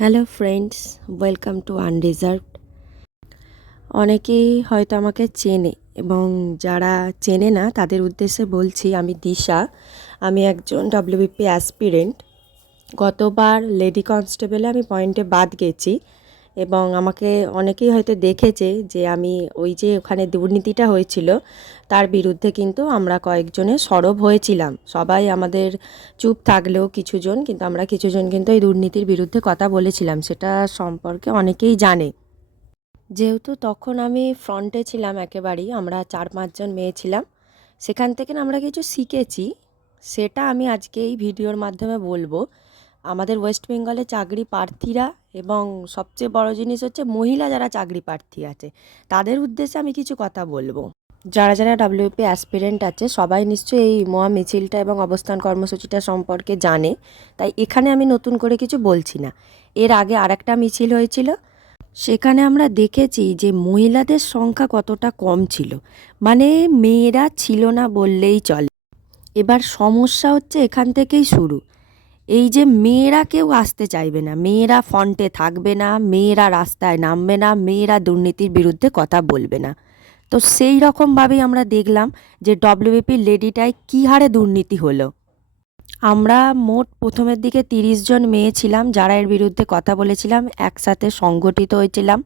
Hello friends, welcome to unreserved. অনেকেই হয়তো আমাকে চেনে এবং যারা চেনে না তাদের উদ্দেশ্যে বলছি, আমি দিশা। আমি একজন ডব্লিউবিপি অ্যাসপিরেন্ট। গতবার লেডি কনস্টেবলে আমি পয়েন্টে বাদ গেছি এবং আমাকে অনেকেই হয়তো দেখেছে যে আমি ওই যে ওখানে দুর্নীতিটা হয়েছিল তার বিরুদ্ধে কিন্তু আমরা কয়েকজনে সরব হয়েছিলাম। সবাই আমাদের চুপ থাকলেও কিছুজন, কিন্তু আমরা কিছুজন কিন্তু এই দুর্নীতির বিরুদ্ধে কথা বলেছিলাম, সেটা সম্পর্কে অনেকেই জানে। যেহেতু তখন আমি ফ্রন্টে ছিলাম একেবারেই, আমরা 4-5 জন মেয়ে ছিলাম, সেখান থেকে আমরা কিছু শিখেছি। সেটা আমি আজকে এই ভিডিওর মাধ্যমে বলবো। আমাদের ওয়েস্ট বেঙ্গলে চাকরি প্রার্থীরা এবং সবচেয়ে বড় জিনিস হচ্ছে মহিলা যারা চাকরি প্রার্থী আছে তাদের উদ্দেশ্যে আমি কিছু কথা বলবো। যারা যারা ডাব্লিউপি অ্যাসপিরেন্ট আছে সবাই নিশ্চয়ই এই মহা মিছিলটা এবং অবস্থান কর্মসূচিটা সম্পর্কে জানে, তাই এখানে আমি নতুন করে কিছু বলছি না। এর আগে আরেকটা মিছিল হয়েছিল, সেখানে আমরা দেখেছি যে মহিলাদের সংখ্যা কতটা কম ছিল, মানে মেয়েরা ছিল না বললেই চলে। এবার সমস্যা হচ্ছে এখান থেকেই শুরু। এই যে মেয়েরা কেউ আসতে চাইবে না, মেয়েরা ফ্রন্টে থাকবে না, মেয়েরা রাস্তায় নামবে না, মেয়েরা দুর্নীতির বিরুদ্ধে কথা বলবে না। তো সেই রকমভাবেই আমরা দেখলাম যে ডব্লিউবিপি লেডিটায় কী হারে দুর্নীতি হলো। আমরা মোট প্রথমের দিকে 30 জন মেয়ে ছিলাম যারা এর বিরুদ্ধে কথা বলেছিলাম, একসাথে সংগঠিত হয়েছিলাম।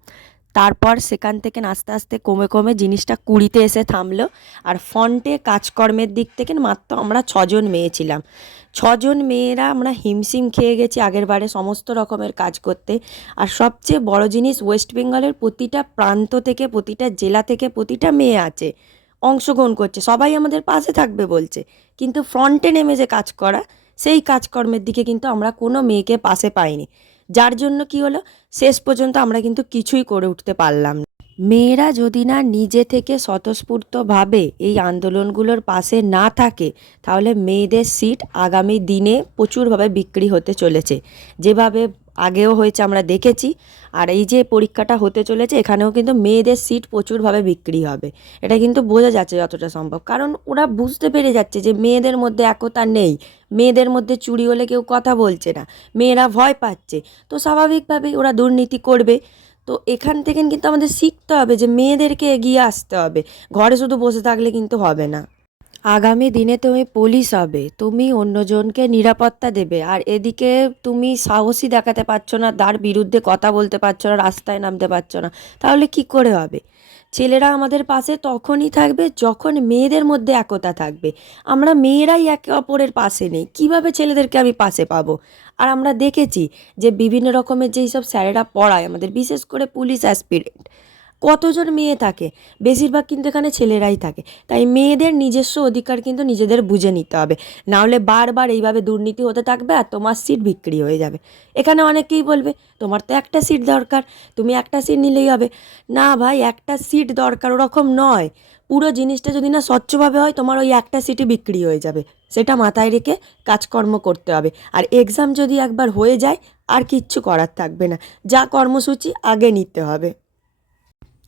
তারপর সেখান থেকে আস্তে আস্তে কমে কমে জিনিসটা 20-তে এসে থামলো। আর ফ্রন্টে কাজকর্মের দিক থেকে মাত্র আমরা 6 জন মেয়ে ছিলাম। 6 জন মেয়েরা আমরা হিমশিম খেয়ে গেছি আগের বারে সমস্ত রকমের কাজ করতে। আর সবচেয়ে বড় জিনিস, ওয়েস্ট বেঙ্গলের প্রতিটা প্রান্ত থেকে, প্রতিটা জেলা থেকে প্রতিটা মেয়ে আছে, অংশগ্রহণ করছে, সবাই আমাদের পাশে থাকবে বলছে, কিন্তু ফ্রন্টে নেমে যে কাজ করা, সেই কাজকর্মের দিকে কিন্তু আমরা কোনো মেয়েকে পাশে পাইনি। যার জন্য কি হলো, শেষ পর্যন্ত আমরা কিন্তু কিছুই করে উঠতে পারলাম না। মেয়েরা যদি না নিজে থেকে স্বতঃস্ফূর্তভাবে এই আন্দোলনগুলোর পাশে না থাকে, তাহলে মেয়েদের সিট আগামী দিনে প্রচুরভাবে বিক্রি হতে চলেছে, যেভাবে আগেও হয়েছে আমরা দেখেছি। আর এই যে পরীক্ষাটা হতে চলেছে, এখানেও কিন্তু মেয়েদের সিট প্রচুরভাবে বিক্রি হবে। এটা কিন্তু বোঝা যাচ্ছে যতটা সম্ভব, কারণ ওরা বুঝতে পেরে যাচ্ছে যে মেয়েদের মধ্যে একতা নেই, মেয়েদের মধ্যে চুরি হলে কেউ কথা বলছে না, মেয়েরা ভয় পাচ্ছে, তো স্বাভাবিকভাবেই ওরা দুর্নীতি করবে। তো এখান থেকে কিন্তু আমাদের শিখতে হবে যে মেয়েদেরকে এগিয়ে আসতে হবে, ঘরে শুধু বসে থাকলে কিন্তু হবে না। আগামী দিনে তুমি পুলিশ হবে, তুমি অন্যজনকে নিরাপত্তা দেবে, আর এদিকে তুমি সাহসী দেখাতে পারছো না, তার বিরুদ্ধে কথা বলতে পারছো না, রাস্তায় নামতে পারছো না, তাহলে কি করে হবে? ছেলেরা আমাদের পাশে তখনই থাকবে যখন মেয়েদের মধ্যে একতা থাকবে। আমরা মেয়েরাই একে অপরের পাশে নেই, কিভাবে ছেলেদেরকে আমি পাশে পাবো? আর আমরা দেখেছি যে বিভিন্ন রকমের যেই সব স্যারেরা পড়ায় আমাদের, বিশেষ করে পুলিশ অ্যাসপিরেন্ট, কতজন মেয়ে থাকে? বেশিরভাগ কিন্তু এখানে ছেলেরাই থাকে। তাই মেয়েদের নিজস্ব অধিকার কিন্তু নিজেদের বুঝে নিতে হবে, নাহলে বারবার এইভাবে দুর্নীতি হতে থাকবে আর তোমার সিট বিক্রি হয়ে যাবে। এখানে অনেকেই বলবে তোমার তো একটা সিট দরকার, তুমি একটা সিট নিলেই হবে। না ভাই, একটা সিট দরকার ওরকম নয়। পুরো জিনিসটা যদি না স্বচ্ছভাবে হয়, তোমার ওই একটা সিটই বিক্রি হয়ে যাবে। সেটা মাথায় রেখে কাজকর্ম করতে হবে। আর এক্সাম যদি একবার হয়ে যায়, আর কিচ্ছু করার থাকবে না, যা কর্মসূচি আগে নিতে হবে।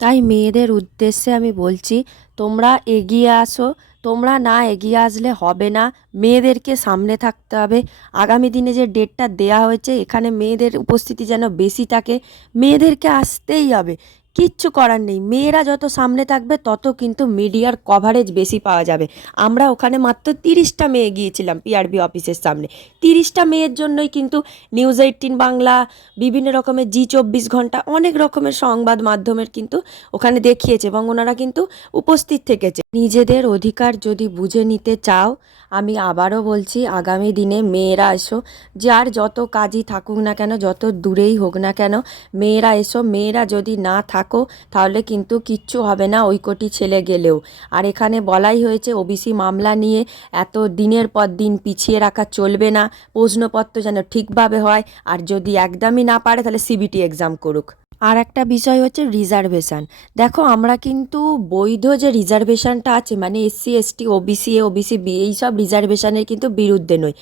তাই মেয়েদের উদ্দেশ্যে আমি বলছি, তোমরা এগিয়ে আসো। তোমরা না এগিয়ে আসলে হবে না, মেয়েদেরকে সামনে থাকতে হবে। আগামী দিনে যে ডেটটা দেয়া হয়েছে, এখানে মেয়েদের উপস্থিতি যেন বেশি থাকে, মেয়েদেরকে আসতেই হবে। কিচ্ছু করার নেই, মেয়েরা যত সামনে থাকবে তত কিন্তু মিডিয়ার কভারেজ বেশি পাওয়া যাবে। আমরা ওখানে মাত্র 30টা মেয়ে গিয়েছিলাম পিআরবি অফিসের সামনে। 30টা মেয়ের জন্যই কিন্তু নিউজ 18 বাংলা, বিভিন্ন রকমের জি 24 ঘন্টা, অনেক রকমের সংবাদ মাধ্যমের কিন্তু ওখানে দেখিয়েছে এবং ওনারা কিন্তু উপস্থিত থেকেছে। নিজেদের অধিকার যদি বুঝে নিতে চাও, আমি আবারও বলছি, আগামী দিনে মেয়েরা এসো। যার যত কাজই থাকুক না কেন, যত দূরেই হোক না কেন, মেয়েরা এসো। মেয়েরা যদি না থাকো তাহলে কিন্তু কিচ্ছু হবে না, ওই কোটি ছেলে গেলেও। আর এখানে বলাই হয়েছে ওবিসি মামলা নিয়ে এত দিনের পর দিন পিছিয়ে রাখা চলবে না, প্রশ্নপত্র যেন ঠিকভাবে হয়, আর যদি একদমই না পারে তাহলে সিবিটি এক্সাম করুক। আর একটা বিষয় হচ্ছে রিজার্ভেশন। দেখো আমরা কিন্তু বৈধ যে রিজার্ভেশনটা আছে মানে SC ST OBC A OBC B এইসব রিজার্ভেশনের কিন্তু বিরুদ্ধে নই।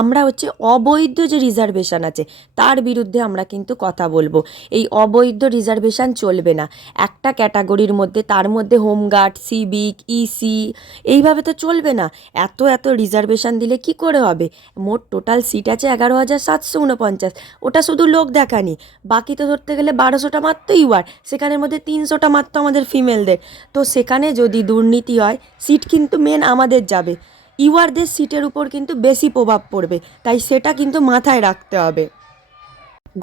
আমরা হচ্ছে অবৈধ যে রিজার্ভেশন আছে তার বিরুদ্ধে আমরা কিন্তু কথা বলবো। এই অবৈধ রিজার্ভেশন চলবে না একটা ক্যাটাগরির মধ্যে, তার মধ্যে হোমগার্ড, সিভিক, ইসি, এইভাবে তো চলবে না। এত এত রিজার্ভেশন দিলে কি করে হবে? মোট টোটাল সিট আছে 11,749, ওটা শুধু লোক দেখানি। বাকি তো ধরতে গেলে 1200টা মাত্র ইউআর, সেখানের মধ্যে 300টা মাত্র আমাদের ফিমেলদের। তো সেখানে যদি দুর্নীতি হয় সিট কিন্তু মেন আমাদের যাবে, ইউআরদের সিটের উপর কিন্তু বেশি প্রভাব পড়বে, তাই সেটা কিন্তু মাথায় রাখতে হবে।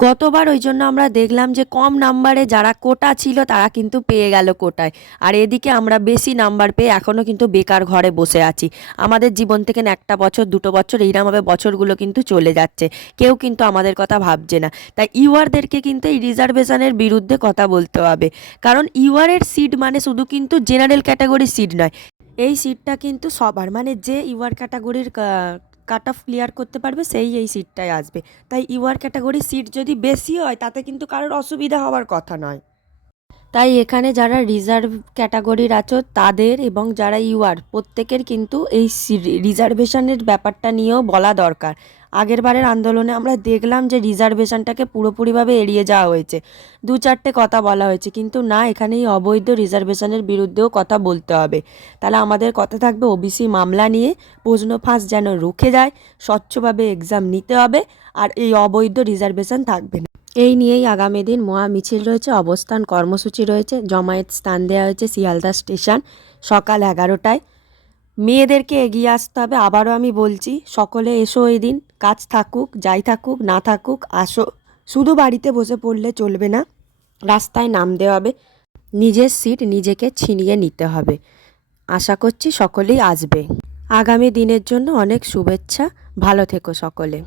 গতবার ওই জন্য আমরা দেখলাম যে কম নাম্বারে যারা কোটা ছিল তারা কিন্তু পেয়ে গেল কোটায়, আর এদিকে আমরা বেশি নাম্বার পেয়ে এখনও কিন্তু বেকার ঘরে বসে আছি। আমাদের জীবন থেকে না 1 বছর 2 বছর এইরকমভাবে বছরগুলো কিন্তু চলে যাচ্ছে, কেউ কিন্তু আমাদের কথা ভাবছে না। তাই ইউআরদেরকে কিন্তু এই রিজার্ভেশনের বিরুদ্ধে কথা বলতে হবে, কারণ ইউআরের সিট মানে শুধু কিন্তু জেনারেল ক্যাটাগরির সিট নয়, এই সিটটা কিন্তু সবার, মানে যে ইউআর ক্যাটাগরির কাট অফ ক্লিয়ার করতে পারবে সেই এই সিটটায় আসবে। তাই ইউআর ক্যাটাগরির সিট যদি বেশি হয় তাতে কিন্তু কারোর অসুবিধা হওয়ার কথা নয়। তাই এখানে যারা রিজার্ভ ক্যাটাগরির আছো তাদের এবং যারা ইউআর প্রত্যেকের কিন্তু এই রিজার্ভেশনের ব্যাপারটা নিয়েও বলা দরকার। আগেরবারের আন্দোলনে আমরা দেখলাম যে রিজার্ভেশনটাকে পুরোপুরিভাবে এড়িয়ে যাওয়া হয়েছে, 2-4টে কথা বলা হয়েছে, কিন্তু না, এখানে এই অবৈধ রিজার্ভেশনের বিরুদ্ধেও কথা বলতে হবে। তাহলে আমাদের কথা থাকবে ওবিসি মামলা নিয়ে প্রশ্ন ফাঁস যেন রুখে যায়, স্বচ্ছভাবে এক্সাম নিতে হবে, আর এই অবৈধ রিজার্ভেশন থাকবে না। এই নিয়েই আগামী দিন মহা মিছিল রয়েছে, অবস্থান কর্মসূচি রয়েছে, জমায়েত স্থান দেওয়া হয়েছে শিয়ালদা স্টেশন সকাল 11টায়। মেয়েদেরকে এগিয়ে আসতে হবে, আবারও আমি বলছি সকলে এসো, এই দিন কাজ থাকুক যাই থাকুক না থাকুক আসো। শুধু বাড়িতে বসে পড়লে চলবে না, রাস্তায় নামতে হবে, নিজের সিট নিজেকে ছিনিয়ে নিতে হবে। আশা করছি সকলেই আসবে। আগামী দিনের জন্য অনেক শুভেচ্ছা, ভালো থেকো সকলে।